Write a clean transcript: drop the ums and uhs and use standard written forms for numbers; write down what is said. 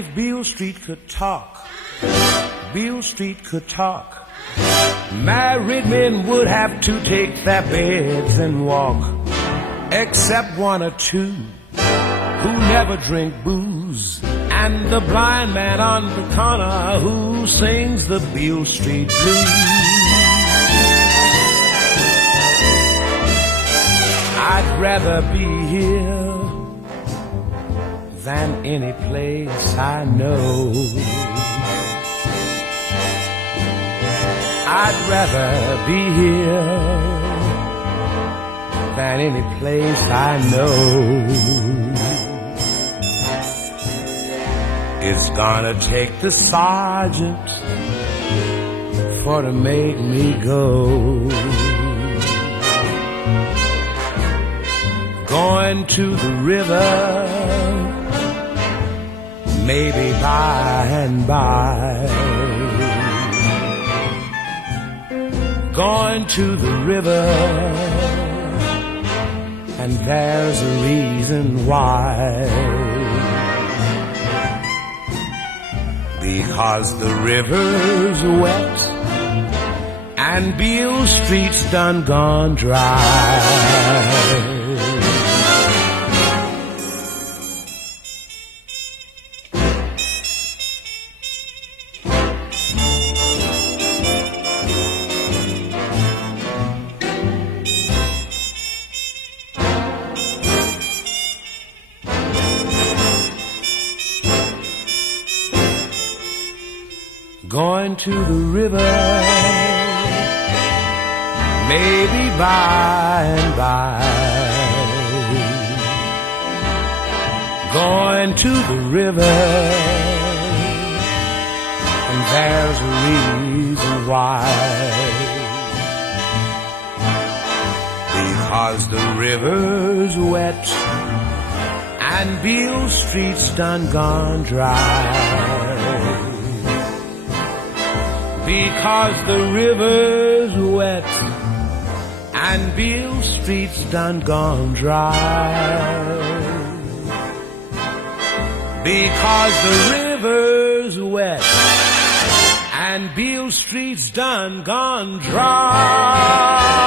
if Beale Street could talk, Beale Street could talk, married men would have to take their beds and walk, except one or two who never drink booze, and the blind man on the corner who sings the Beale Street blues. I'd rather be here than any place I know. I'd rather be here than any place I know. It's gonna take the sergeant for to make me go. Going to the river, maybe by and by. Going to the river, and there's a reason why. Because the river's wet and Beale Street's done gone dry. Going to the river, maybe by and by. Going to the river, and there's a reason why. Because the river's wet and Beale Street's done gone dry. Because the river's wet and Beale Street's done gone dry. Because the river's wet and Beale Street's done gone dry.